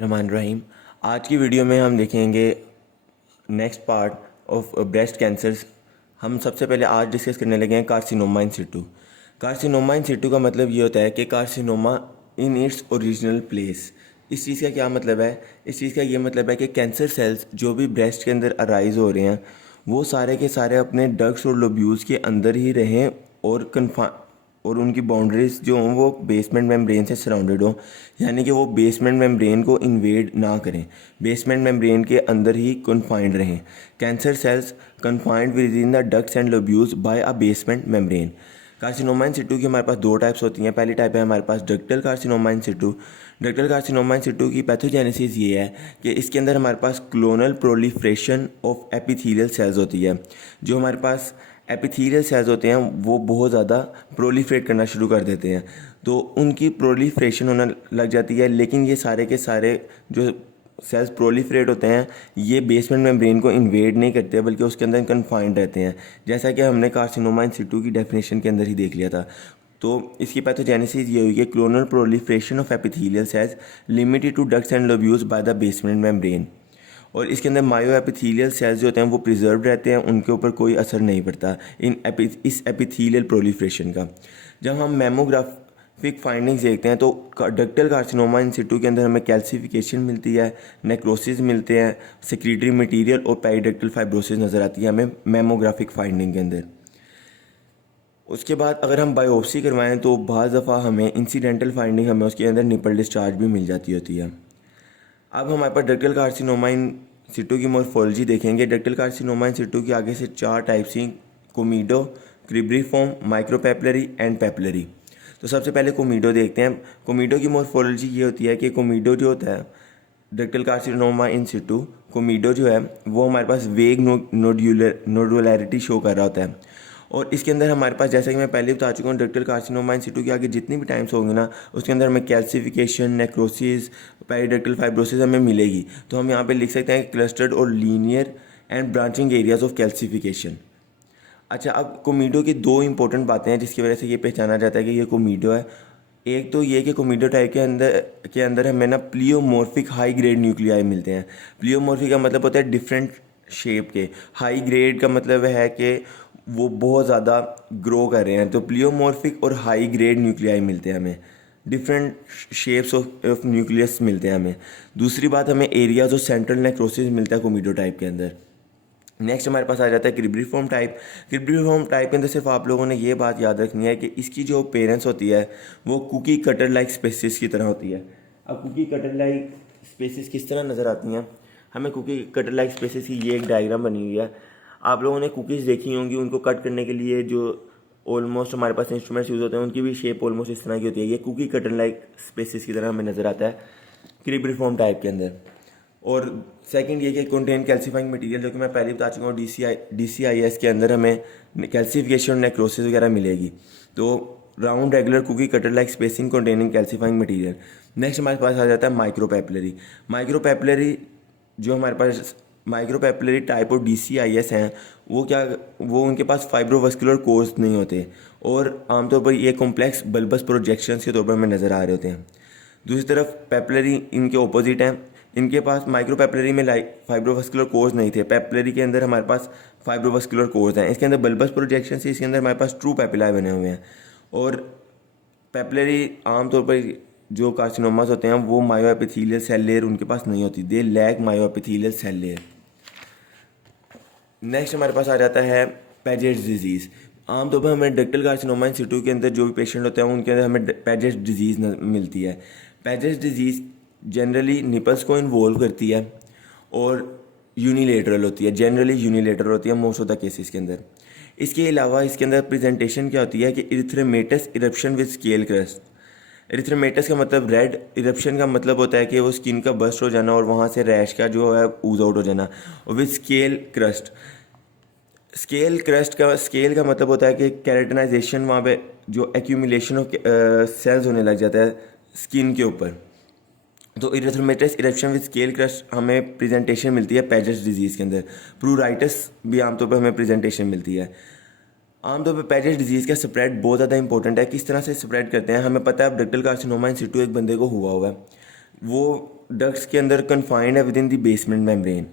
रहमान रहीम। आज की वीडियो में हम देखेंगे next part of breast cancers. हम सबसे पहले आज डिस्कस करने लगे हैं carcinoma in Situ. Carcinoma in Situ का मतलब ये होता है कि carcinoma in its original place. इस चीज़ का क्या मतलब है? इस चीज़ का ये मतलब है कि कैंसर सेल्स जो भी ब्रेस्ट के अंदर अराइज हो रहे हैं वो सारे के सारे अपने डक्ट्स और लोब्यूल्स के अंदर ही रहें और उनकी बाउंड्रीज जो हों वो बेसमेंट मेम्ब्रेन से सराउंडेड हो, यानी कि वो बेसमेंट मेम्ब्रेन को इन्वेड ना करें, बेसमेंट मेम्ब्रेन के अंदर ही कन्फाइंड रहें। Cancer cells confined within the ducts and lobules by a basement membrane. Carcinoma in situ की हमारे पास दो टाइप्स होती हैं। पहली टाइप है हमारे पास ductal carcinoma in situ. Ductal carcinoma in situ की पैथोजेनेसिस ये है कि इसके अंदर हमारे पास clonal proliferation of epithelial cells होती है। जो हमारे पास एपिथेलियल सेल्स होते हैं वो बहुत ज़्यादा प्रोलिफ्रेट करना शुरू कर देते हैं, तो उनकी प्रोलिफ्रेशन होने लग जाती है। लेकिन ये सारे के सारे जो सेल्स प्रोलिफ्रेट होते हैं ये बेसमेंट मेम्ब्रेन को इन्वेड नहीं करते बल्कि उसके अंदर कन्फाइंड रहते हैं, जैसा कि हमने कार्सिनोमा इन सिटू की डेफिनेशन के अंदर ही देख लिया था। तो इसकी पैथोजेनेसिस ये हुई कि clonal proliferation of epithelial cells limited to ducts and lobules by the basement membrane. और इसके अंदर मायो एपिथेलियल सेल्स जो होते हैं वो प्रिजर्व रहते हैं, उनके ऊपर कोई असर नहीं पड़ता इस एपिथेलियल प्रोलिफ्रेशन का। जब हम मेमोग्राफिक फाइंडिंग्स देखते हैं तो डक्टल कार्सिनोमा इन सिटू के अंदर हमें कैल्सिफिकेशन मिलती है, नेक्रोसिस मिलते हैं, सेक्रेटरी मटीरियल और पेरिडक्टल फाइब्रोसिस नज़र आती है हमें मेमोग्राफिक फाइंडिंग के अंदर। उसके बाद अगर हम बायोप्सी करवाएं तो बाज़ दफ़ा हमें इंसिडेंटल फाइंडिंग हमें उसके अंदर निपल डिस्चार्ज भी मिल जाती होती है। अब हमारे पास डक्टल कार्सिनोमा इन सिटू की मॉर्फोलॉजी देखेंगे। डक्टल कार्सिनोमा इन सिटू की आगे से चार टाइप्स हैं: कोमीडो, क्रिब्रीफॉर्म, माइक्रोपेपलरी एंड पेपलरी। तो सबसे पहले कोमीडो देखते हैं। कोमीडो की मॉर्फोलॉजी ये होती है कि कोमीडो जो होता है डक्टल कार्सिनोमा इन सिटू, कोमीडो जो है वो हमारे पास वेग नोडुलैरिटी शो कर रहा होता है। और इसके अंदर हमारे पास, जैसा कि मैं पहले बता चुका हूँ, डक्टल कार्सिनोमा इन सिटू के आगे जितनी भी टाइम्स होंगे ना उसके अंदर हमें कैल्सिफिकेशन, नेक्रोसिस, पेरिडक्टल फाइब्रोसिस हमें मिलेगी। तो हम यहाँ पे लिख सकते हैं क्लस्टर्ड और linear and branching areas of calcification. अच्छा, अब कोमीडो की दो इंपॉर्टेंट बातें हैं जिसकी वजह से ये पहचाना जाता है कि ये कोमीडो है। एक तो ये कि कोमीडो टाइप के अंदर हमें ना प्लियोमॉर्फिक हाई ग्रेड न्यूक्लियाई मिलते हैं। प्लियोमॉर्फिक का मतलब होता है डिफरेंट शेप के, हाई ग्रेड का मतलब है कि वो बहुत ज़्यादा ग्रो कर रहे हैं। तो प्लियोमॉर्फिक और हाई ग्रेड न्यूक्लियाई मिलते हैं हमें, डिफरेंट शेप्स ऑफ न्यूक्लियस मिलते हैं हमें। दूसरी बात, हमें एरियाज ऑफ सेंट्रल नेक्रोसिस मिलता है कोमीडो टाइप के अंदर। नेक्स्ट हमारे पास आ जाता है क्रिब्रीफॉर्म टाइप। क्रिब्रीफॉर्म टाइप के अंदर सिर्फ आप लोगों ने ये बात याद रखनी है कि इसकी जो पेरेंट्स होती है वो कुकी कटर लाइक स्पेसिस की तरह होती है। अब कुकी कटर लाइक स्पेसिस किस तरह नज़र आती हैं हमें? कुकी कटर लाइक स्पेसिस की ये एक डायग्राम बनी हुई है। आप लोगों ने कुकीज़ देखी होंगी, उनको कट करने के लिए जो ऑलमोस्ट हमारे पास इंस्ट्रूमेंट्स यूज़ होते हैं उनकी भी शेप ऑलमोस्ट इस तरह की होती है। ये कुकी कटर लाइक स्पेसिस की तरह हमें नज़र आता है क्रिब्रीफॉर्म टाइप के अंदर। और सेकंड ये कि कंटेन कैल्सीफाइंग मटेरियल, जो कि मैं पहले बता चुका हूँ, DCIS के अंदर हमें कैल्सिफिकेशन और नेक्रोसिस वगैरह मिलेगी। तो round regular cookie cutter like spacing containing calcifying material. Next हमारे पास आ जाता है माइक्रोपेपलरी। माइक्रोपेपलरी जो हमारे पास माइक्रोपेपलरी टाइप और DCIS हैं वो उनके पास फाइब्रोवस्कुलर कोर्स नहीं होते और आमतौर पर ये कॉम्प्लेक्स बल्बस प्रोजेक्शंस के तौर पर हमें नज़र आ रहे होते हैं। दूसरी तरफ पेपलरी इनके ऑपोजिट हैं। इनके पास माइक्रोपेपलरी में फाइब्रोवस्कुलर कोर्स नहीं थे, पेपलरी के अंदर हमारे पास फाइब्रोवस्कुलर कोर्स हैं। इसके अंदर बल्बस प्रोजेक्शन से इसके अंदर हमारे पास ट्रू पेपिलाए बने हुए हैं। और पेपलरी आमतौर पर जो कार्सिनोमास होते हैं वो मायोएपिथेलियल सेल लेयर उनके पास नहीं होती, they lack myoepithelial cell layer. Next हमारे पास आ जाता है पेजेट्स डिजीज़। आमतौर पर हमें डक्टल कार्सिनोमा इन सिटू के अंदर जो भी पेशेंट होते हैं उनके अंदर हमें पेजेट्स डिजीज़ मिलती है। पेजेट्स डिजीज़ जनरली निपल्स को इन्वॉल्व करती है और यूनिलेटरल होती है, जनरली यूनिलेटरल होती है मोस्ट ऑफ द केसेस के अंदर। इसके अलावा इसके अंदर प्रेजेंटेशन क्या होती है कि इरिथ्रेमेटस इरप्शन विद स्केल क्रस्ट। इरिथ्रेमेटस का मतलब रेड, इरप्शन का मतलब होता है कि वो स्किन का बस्ट हो जाना और वहाँ से रैश का जो है ऊज आउट हो जाना। और विद स्केल क्रस्ट, स्केल का मतलब होता है कि कैरेटनाइजेशन, वहाँ पे जो एक्यूमुलेशन ऑफ सेल्स होने लग जाता है स्किन के ऊपर। तो इरिथ्रोमेटस इरेक्शन विद स्केल क्रस्ट हमें प्रेजेंटेशन मिलती है पेजेट्स डिजीज़ के अंदर। प्रूराइटिस भी आमतौर पर हमें प्रेजेंटेशन मिलती है। आमतौर पर पेजेट्स डिजीज़ का स्प्रेड बहुत ज़्यादा इंपॉर्टेंट है। किस तरह से स्प्रेड करते हैं हमें पता है। अब डक्टल कार्सिनोमा इन सिटू एक बंदे को हुआ है, वो डक्ट्स के अंदर कन्फाइंड है with in the basement membrane.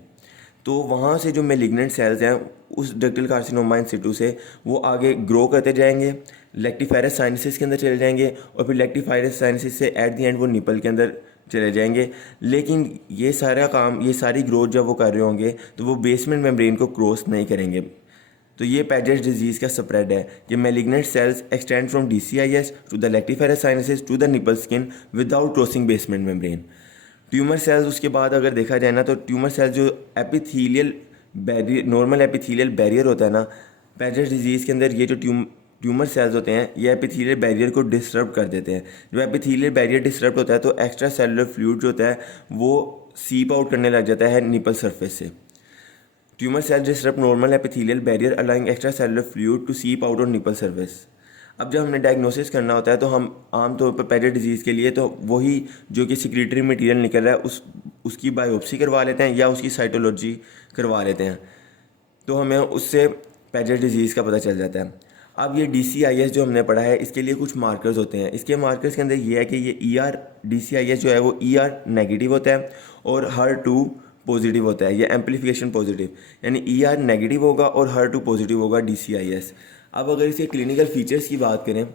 तो वहाँ से जो मेलिग्नेंट सेल्स हैं उस डक्टल कार्सिनोमा इन सिटू से वो आगे ग्रो करते जाएंगे, लेक्टिफेरस साइनसिस के अंदर चले जाएंगे और फिर लेक्टिफेरस साइनसिस से एट द एंड वो निपल के अंदर चले जाएंगे। लेकिन ये सारा काम, ये सारी ग्रोथ जब वो कर रहे होंगे तो वो बेसमेंट मेम्ब्रेन को क्रॉस नहीं करेंगे। तो ये पैजेस डिजीज़ का स्प्रेड है कि malignant cells extend from DCIS to the lactiferous sinuses to the nipple skin without crossing basement membrane. Tumour cells उसके बाद अगर देखा जाए ना तो ट्यूमर सेल्स जो epithelial barrier, normal epithelial barrier होता है ना, पैजेस डिजीज़ के अंदर ये जो ट्यूमर सेल्स होते हैं ये एपिथीलियल बैरियर को डिस्टर्ब कर देते हैं। जो एपिथीलियल बैरियर डिस्टर्ब होता है तो एक्स्ट्रा सेलुलर फ्लूइड जो होता है वो सीप आउट करने लग जाता है निपल सरफेस से। Tumour cell disturb normal epithelial barrier allowing extracellular fluid to seep out on nipple surface. अब जब हमने डायग्नोसिस करना होता है तो हम आमतौर पर पैजेस डिजीज़ के लिए तो वही जो कि सिक्रीटरी मटेरियल निकल रहा है उसकी बायोप्सी करवा लेते हैं या उसकी साइटोलॉजी करवा लेते हैं, तो हमें उससे पैजेस डिजीज़ का पता चल जाता है। अब ये DCIS जो हमने पढ़ा है इसके लिए कुछ मार्कर्स होते हैं। इसके मार्कर्स के अंदर ये है कि ये ER DCIS जो है वो ER नेगेटिव होता है और HER2 पॉजिटिव होता है, ये एम्पलीफिकेशन पॉजिटिव, यानी ER नेगेटिव होगा और HER2 पॉजिटिव होगा DCIS। अब अगर इसके क्लिनिकल फीचर्स की बात करें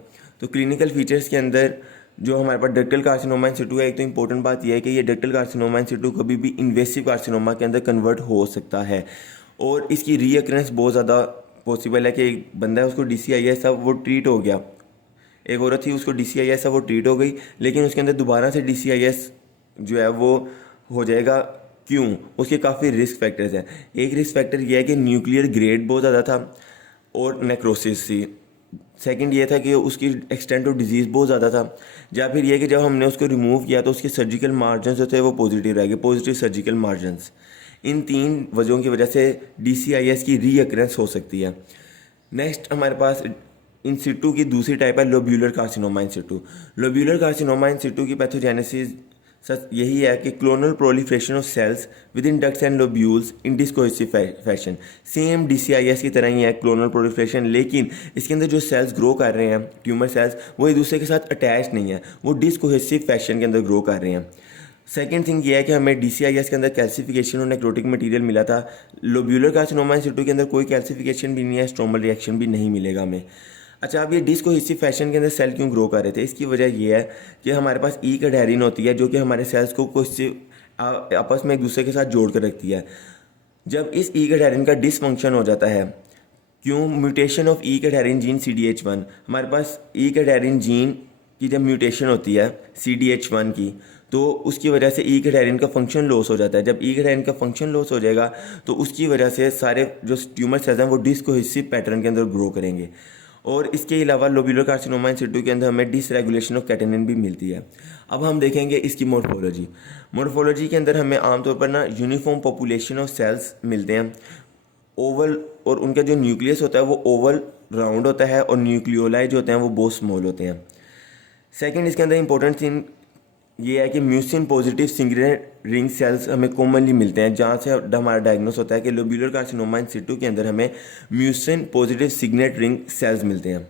तो क्लिनिकल फीचर्स के अंदर जो हमारे पास डक्टल कार्सिनोमा इन सिटू है, एक तो इंपॉर्टेंट बात यह है कि ये डक्टल कार्सिनोमा इन सिटू कभी भी इन्वेसिव कार्सिनोमा के अंदर कन्वर्ट हो सकता है और इसकी रीअकरेंस बहुत ज़्यादा पॉसिबल है कि एक बंदा है उसको DCIS था वो ट्रीट हो गया, एक औरत थी उसको DCIS था वो ट्रीट हो गई, लेकिन उसके अंदर दोबारा से DCIS जो है वो हो जाएगा। क्यों? उसके काफ़ी रिस्क फैक्टर्स हैं। एक रिस्क फैक्टर ये है कि न्यूक्लियर ग्रेड बहुत ज़्यादा था और नेक्रोसिस थी। सेकंड ये था कि उसकी एक्सटेंट ऑफ डिजीज़ बहुत ज़्यादा था। या फिर ये कि जब हमने उसको रिमूव किया तो उसके सर्जिकल मार्जिन जो थे वो पॉजिटिव रह गए, पॉजिटिव सर्जिकल मार्जिन। इन 3 वजहों की वजह से DCIS की रीअकरेंस हो सकती है। नेक्स्ट हमारे पास इन सिटू की दूसरी टाइप है lobular carcinoma in situ. Lobular carcinoma in situ की पैथोजेनेसिस सच यही है कि clonal proliferation of cells within ducts and lobules in discohesive fashion. Same DCIS की तरह ही है क्लोनल प्रोलिफरेशन, लेकिन इसके अंदर जो सेल्स ग्रो कर रहे हैं ट्यूमर सेल्स वो एक दूसरे के साथ अटैच नहीं है, वो डिसकोहेसिव फैशन के अंदर ग्रो कर रहे हैं। सेकेंड थिंग ये है कि हमें DCIS के अंदर कैल्सिफिकेशन और नेक्रोटिक मटेरियल मिला था। लोब्यूलर कार्सिनोमा इन सिटू के अंदर कोई कैल्सिफिकेशन भी नहीं है, स्ट्रोमल रिएक्शन भी नहीं मिलेगा हमें। अच्छा, अब ये डिसकोहेसिव फैशन के अंदर सेल क्यों ग्रो कर रहे थे? इसकी वजह ये है कि हमारे पास ई कैडहेरिन होती है जो कि हमारे सेल्स को आपस में एक दूसरे के साथ जोड़ कर रखती है। जब इस ई कैडहेरिन का डिसफंक्शन हो जाता है, क्यों? Mutation of E cadherin gene CDH1, हमारे पास ई कैडहेरिन जीन की जब म्यूटेशन होती है CDH1 की तो उसकी वजह से ई कैडहेरिन का फंक्शन लॉस हो जाता है। जब ई कैडहेरिन का फंक्शन लॉस हो जाएगा तो उसकी वजह से सारे जो ट्यूमर सेल्स हैं वो डिसकोहेसिव पैटर्न के अंदर ग्रो करेंगे। और इसके अलावा लोब्यूलर कार्सिनोमा इन सिटू के अंदर हमें डिसरेगुलेशन ऑफ कैटेनिन भी मिलती है। अब हम देखेंगे इसकी मोर्फोलॉजी। मोर्फोलॉजी के अंदर हमें आमतौर पर ना यूनिफॉर्म पॉपुलेशन ऑफ सेल्स मिलते हैं, ओवल, और उनका जो न्यूक्लियस होता है वो ओवल राउंड होता है और न्यूक्लियोलाई जो होते हैं वो बहुत स्मॉल होते हैं। सेकेंड, इसके अंदर इंपॉर्टेंट थिंग ये है कि mucin positive signet ring cells हमें कॉमनली मिलते हैं, जहाँ से हमारा डायग्नोस होता है कि लोब्यूलर कार्सिनोमा इन सिटू के अंदर हमें mucin positive signet ring cells मिलते हैं।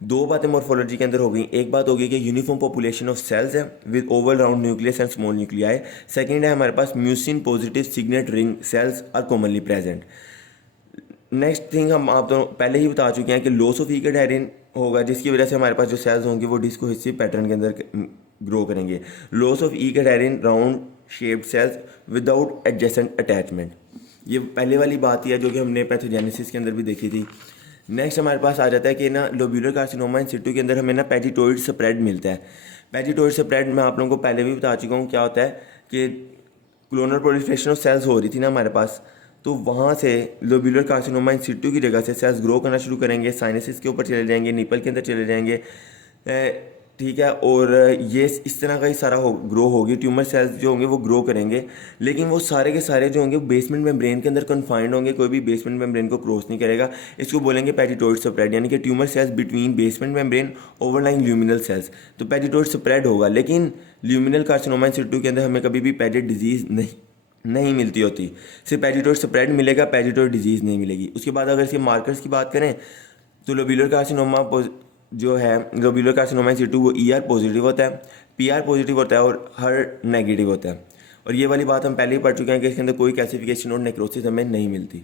2 बातें मोर्फोलॉजी के अंदर हो गई। एक बात होगी कि यूनिफॉर्म पॉपुलेशन ऑफ सेल्स है with oval round nucleus and small nuclei. Second है हमारे पास mucin positive signet ring cells are commonly present. Next thing हम आप दोनों पहले ही बता चुके हैं कि लॉस ऑफ ई कैडहेरिन होगा जिसकी वजह से हमारे पास जो सेल्स होंगे वो डिसकोहेसिव पैटर्न के अंदर ग्रो करेंगे। Loss of E cadherin round shaped cells without adjacent attachment, ये पहले वाली बात ही है जो कि हमने पैथोजेनेसिस के अंदर भी देखी थी। नेक्स्ट हमारे पास आ जाता है कि ना लोब्यूलर कार्सिनोमा इन सिटू के अंदर हमें ना पैजिटोइड स्प्रेड मिलता है। पैजिटोइड स्प्रेड मैं आप लोगों को पहले भी बता चुका हूँ क्या होता है कि क्लोनल प्रोलिफरेशन ऑफ सेल्स हो रही थी ना हमारे पास, तो वहाँ से लोब्यूलर कार्सिनोमा इन सिटू की जगह से सेल्स ग्रो करना शुरू करेंगे, साइनसिस के ऊपर चले जाएंगे, निपल के अंदर चले जाएंगे, ठीक है। और ये इस तरह का ही सारा ग्रो होगी, ट्यूमर सेल्स जो होंगे वो ग्रो करेंगे, लेकिन वो सारे के सारे जो होंगे बेसमेंट मेम्ब्रेन के अंदर कन्फाइंड होंगे, कोई भी बेसमेंट मेम्ब्रेन को क्रॉस नहीं करेगा। इसको बोलेंगे पैजिटोइड स्प्रेड, यानी कि tumour cells between basement membrane overlying luminal cells, तो पैजिटोइड स्प्रेड होगा। लेकिन ल्यूमिनल कार्सिनोमा इन सिटू के अंदर हमें कभी भी पैजिट डिजीज़ नहीं मिलती होती, सिर्फ पैजिटोइड स्प्रेड मिलेगा, पैजिटोइड डिजीज़ नहीं मिलेगी। उसके बाद अगर इसके मार्कर्स की बात करें तो लोब्यूलर कार्सिनोमा जो है लोब्यूलर कार्सिनोमा इन सिटू वो ER पॉजिटिव होता है, PR पॉजिटिव होता है और हर नेगेटिव होता है। और ये वाली बात हम पहले ही पढ़ चुके हैं कि इसके अंदर कोई कैल्सिफिकेशन और नेक्रोसिस हमें नहीं मिलती।